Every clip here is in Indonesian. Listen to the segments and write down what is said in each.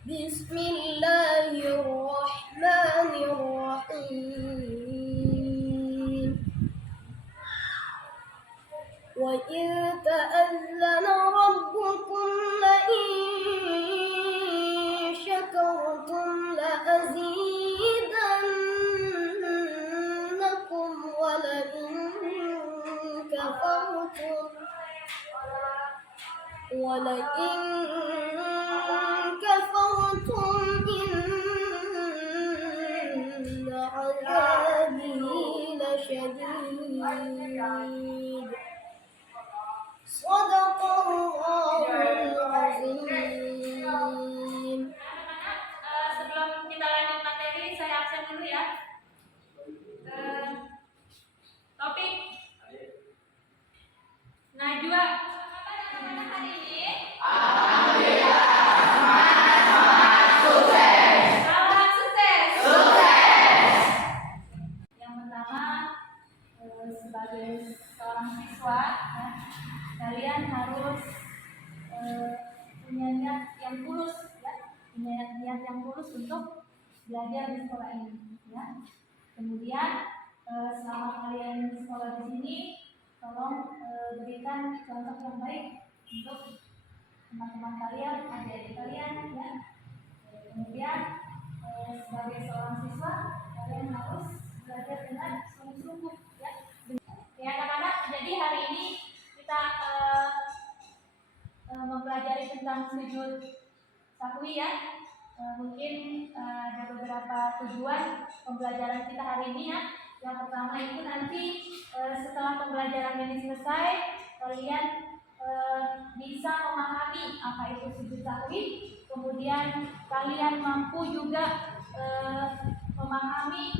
بسم الله الرحمن الرحيم وإذ تأذن ربكم لئن شكرتم لأزيدنكم ولئن كفرتم إن عذابي لشديد صدق الله العظيم. Sebelum kita lanjut materi, saya absen dulu ya. Topik Najwa. Apa nama hari ini? Salam sukses. Yang pertama, sebagai seorang siswa, kalian harus punya niat yang tulus, ya, punya niat yang tulus untuk belajar di sekolah ini, ya. Kemudian selama kalian sekolah di sini, tolong berikan contoh yang baik untuk teman-teman kalian, adik-adik kalian, ya. Kemudian sebagai seorang siswa, kalian harus belajar dengan sungguh-sungguh, ya. Ya anak-anak, jadi hari ini kita mempelajari tentang sujud sahwi, ya. Mungkin ada beberapa tujuan pembelajaran kita hari ini, ya. Yang pertama itu nanti setelah pembelajaran ini selesai, kalian bisa memahami apa itu sujud sahwi. Kemudian kalian mampu juga memahami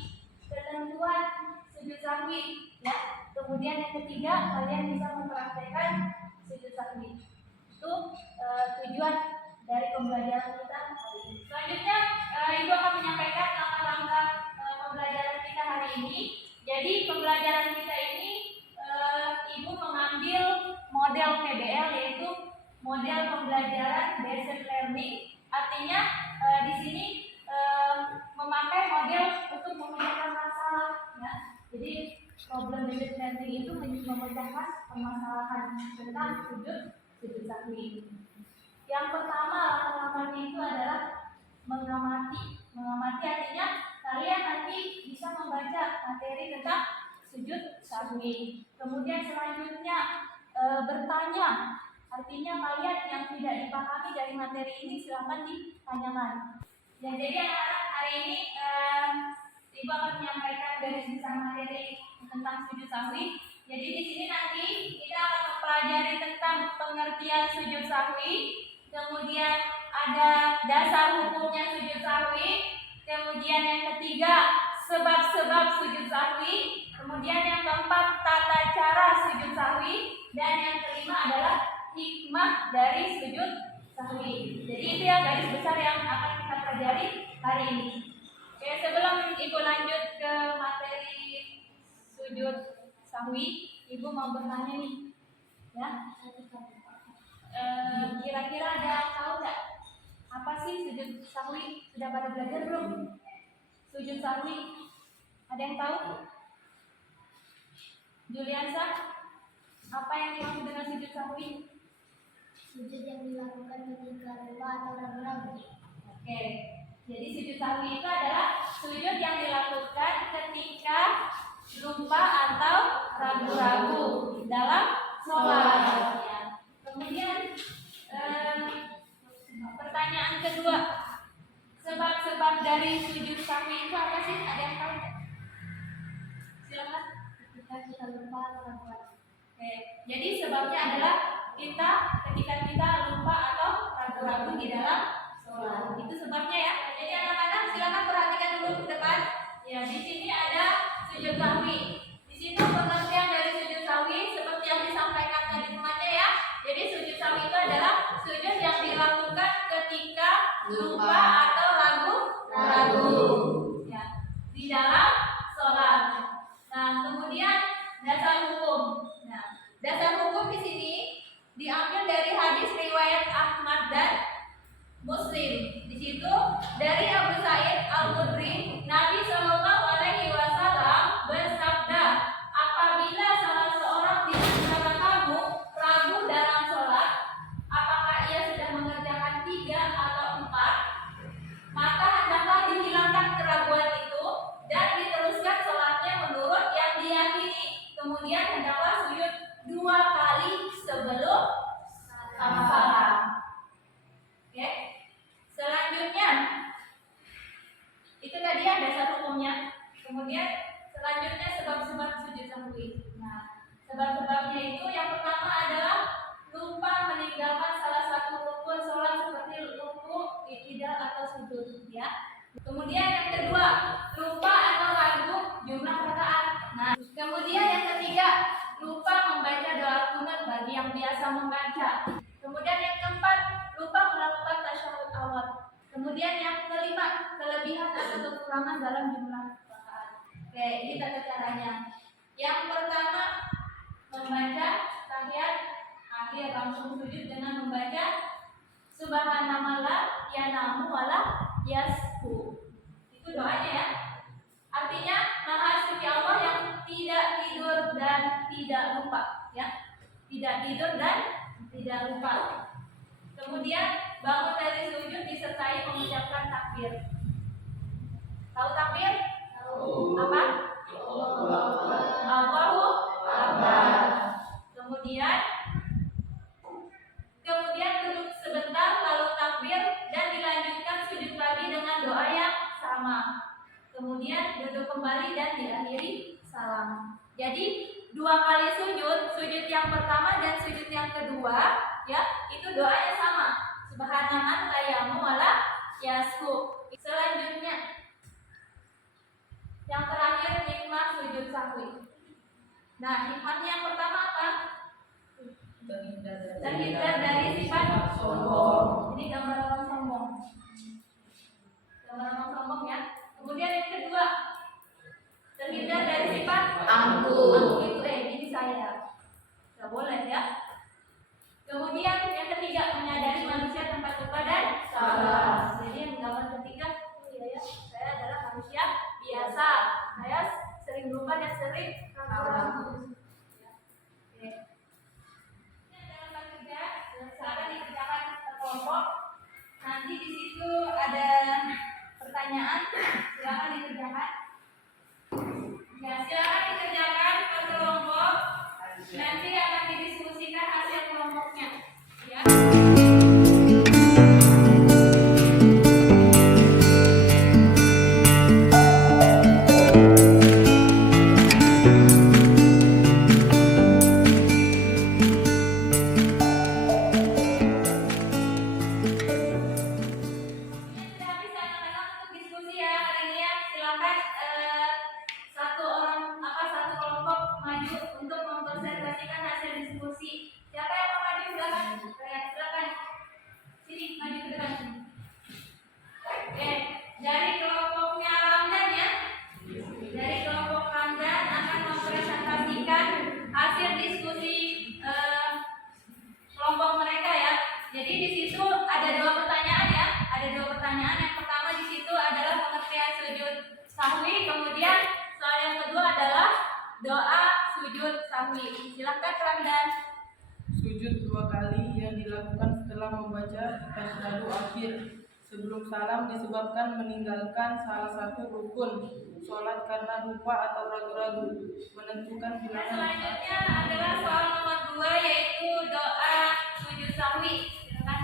ketentuan sujud sahwi, ya. Kemudian yang ketiga, kalian bisa mempraktekkan sujud sahwi. Itu tujuan dari pembelajaran kita hari ini. Selanjutnya, Ibu akan menyampaikan langkah-langkah pembelajaran kita hari ini. Jadi pembelajaran kita ini, Ibu mengambil model PBL, yaitu model pembelajaran based learning. Artinya di sini memakai model untuk memecahkan masalah, ya. Jadi problem based learning itu memecahkan permasalahan tentang sujud sahwi. Yang pertama, langkah-langkahnya itu adalah mengamati. Mengamati artinya kalian nanti bisa membaca materi tentang sujud sahwi. Kemudian selanjutnya bertanya. Artinya kalian yang tidak dipahami dari materi ini silakan ditanyakan. Ya, jadi anak-anak, hari ini Ibu akan menyampaikan garis besar materi tentang sujud sahwi. Jadi di sini nanti kita akan mempelajari tentang pengertian sujud sahwi, kemudian ada dasar hukumnya sujud sahwi, kemudian yang ketiga sebab-sebab sujud sahwi, kemudian yang keempat tata cara sujud sahwi, dan yang kelima adalah hikmah dari sujud sahwi. Jadi itu ya garis besar yang akan kita pelajari hari ini. Oke, sebelum Ibu lanjut ke materi sujud sahwi, Ibu mau bertanya nih, ya. Kira-kira ada yang tahu nggak apa sih sujud sahwi? Sudah pada belajar belum? Sujud sahwi, ada yang tahu? Juliansa, apa yang dimaksud dengan sujud sahwi? Sujud yang dilakukan ketika lupa atau ragu-ragu. Oke, jadi sujud sahwi itu adalah sujud yang dilakukan ketika lupa atau ragu-ragu dalam sholat. Ya. Kemudian pertanyaan kedua, sebab-sebab dari sujud sahwi itu apa sih? Ada yang tahu? Silakan. Ketika kita lupa atau ragu-ragu. Oke, jadi sebabnya adalah ketika kita lupa atau ragu-ragu di dalam sholat. Itu sebabnya, ya. Jadi anak-anak silakan perhatikan dulu ke depan. Ya, di sini ada sujud sahwi. Di situ pengertian dari sujud sahwi seperti yang disampaikan tadi temannya, ya. Jadi sujud sahwi itu adalah sujud yang dilakukan ketika lupa atau ragu-ragu, ya, di dalam sholat. Nah, kemudian dasar hukum. Nah, dasar hukum di sini diambil dari hadis riwayat Ahmad dan Muslim. Di situ sahwi. Nah, sebab-sebabnya itu yang pertama adalah lupa meninggalkan salah satu rukun sholat seperti ruku, i'tidal atau sujud, ya. Kemudian yang kedua, lupa atau ragu jumlah rakaat. Nah, kemudian yang ketiga, lupa membaca doa kunut bagi yang biasa membaca. Kemudian yang keempat, lupa melakukan tasyahud awal. Kemudian yang kelima, kelebihan atau kekurangan dalam jumlah rakaat. Oke, ini tata caranya. Yang pertama, membaca tahiyat akhir langsung sujud dengan membaca subhanallah yanamu wala yasku. Itu doanya ya. Artinya Maha Suci Allah yang tidak tidur dan tidak lupa, ya. Tidak tidur dan tidak lupa. Kemudian bangun dari sujud disertai mengucapkan takbir. Tahu takbir? Tahu. Apa? Allahu Akbar. Kemudian duduk sebentar lalu takbir dan dilanjutkan sujud lagi dengan doa yang sama. Kemudian duduk kembali dan diakhiri salam. Jadi 2 kali sujud yang pertama dan sujud yang kedua, ya, itu doanya sama. Subhanaman layamu wala yasku. Selanjutnya yang terakhir hikmah sujud sahwi. Nah, hikmahnya yang pertama apa? Terhindar dari sifat sombong. Ini gambar orang sombong. Gambar orang sombong ya. Kemudian yang kedua, terhindar dari sifat angkuh. Angkuh itu ini saya. Tidak boleh ya. Kemudian yang ketiga, menyadari manusia tempat lupa dan salah. Jadi yang gambar ketiga, ya, saya adalah manusia biasa. Saya sering lupa dan sering ragu-ragu. Silakan dikerjakan kelompok. Nanti di situ ada pertanyaan, silakan dikerjakan. Ya, silakan dikerjakan ke kelompok. Nanti akan didiskusikan hasil kelompoknya. Ya. Silakan Ramdan. Sujud 2 kali yang dilakukan setelah membaca tasyahud akhir sebelum salam disebabkan meninggalkan salah satu rukun sholat karena lupa atau ragu-ragu menentukan bilangan. Selanjutnya adalah soal nomor 2 yaitu doa sujud sahwi. Silakan.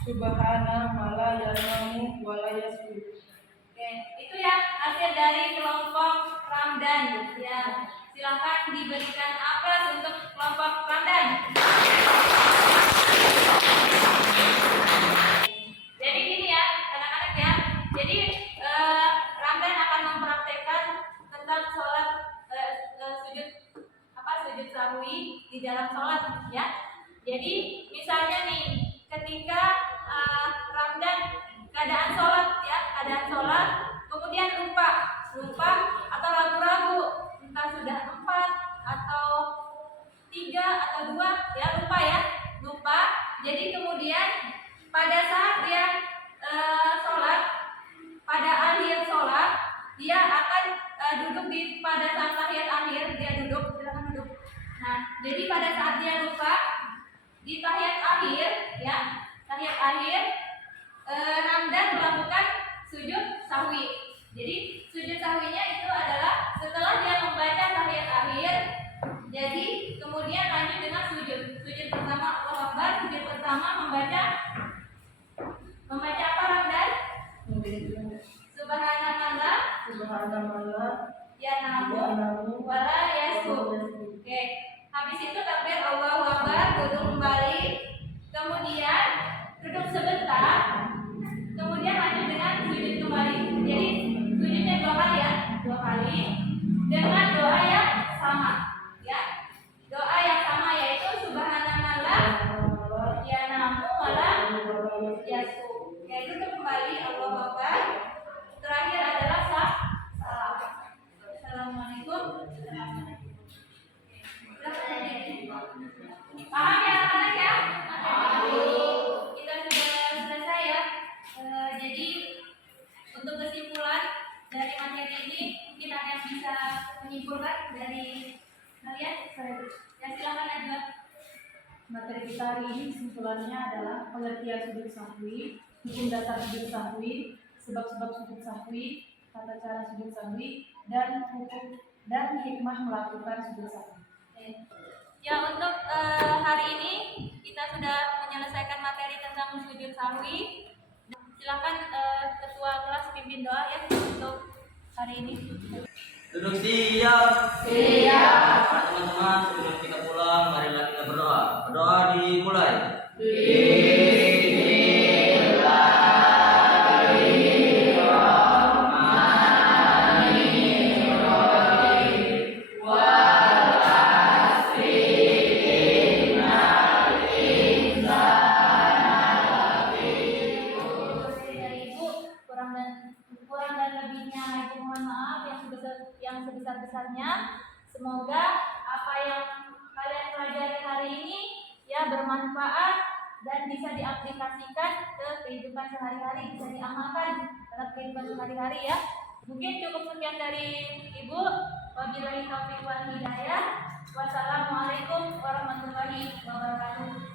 Subhana mala yanamu wala yasjud. Oke, itu ya hasil dari kelompok Ramdan ya. Silakan diberikan aplaus untuk kelompok Ramdan. Jadi gini ya, anak-anak ya. Jadi Ramdan akan mempraktekkan tentang sholat sujud sahwi di dalam sholat ya. Jadi misalnya nih, ketika Ramdan keadaan sholat, kemudian lupa atau ragu-ragu, entah sudah 4 atau 3 atau 2, ya lupa. Jadi kemudian pada saat dia sholat, pada akhir sholat, dia akan duduk pada saat tahiyat akhir, dia duduk, silakan duduk. Nah, jadi pada saat dia lupa di tahiyat akhir, ya, Ramdan melakukan sujud sahwi. Jadi sujud sahwinya itu adalah setelah dia membaca tahiyat akhir, jadi kemudian lanjut dengan sujud. Sujud pertama Allahu Akbar, sujud pertama membaca apa Ramdan? Subhanallah yanamu wala yasku. Oke, habis itu takbir Allahu Akbar, duduk kembali, kemudian duduk sebentar, kemudian lanjut dengan sujud kembali. Jadi sujudnya 2 kali ya, 2 kali dengan doa yang sama ya. Doa yang sama yaitu subhanallah yanamu wala yasku. Ya, duduk kembali Allahu Akbar. Terakhir adalah salam. Assalamualaikum. Paham ya anak-anak ya? Kita sudah selesai ya. Jadi untuk kesimpulan dari materi ini mungkin ada yang bisa menyimpulkan dari kalian? Ya silakan aja. Materi kita hari ini kesimpulannya adalah pengertian sujud sahwi, hukum dasar sujud sahwi, sebab-sebab sujud sahwi, tata cara sujud sahwi, dan hukum dan hikmah melakukan sujud sahwi. Ya, untuk hari ini kita sudah menyelesaikan materi tentang sujud sahwi. Silakan ketua kelas pimpin doa ya untuk hari ini. Duduk siap. Siap. Teman-teman, sebelum kita pulang, marilah kita berdoa. Berdoa dimulai. Dari Ibu, kurang dan lebihnya Ibu mohon maaf yang sebesar-besarnya. Semoga apa yang kalian pelajari hari ini ya bermanfaat dan bisa diaplikasikan ke kehidupan sehari-hari, bisa diamalkan dalam kehidupan sehari-hari ya. Mungkin cukup sekian dari Ibu. Wabillahi taufiq wal hidayah. Wassalamualaikum warahmatullahi wabarakatuh.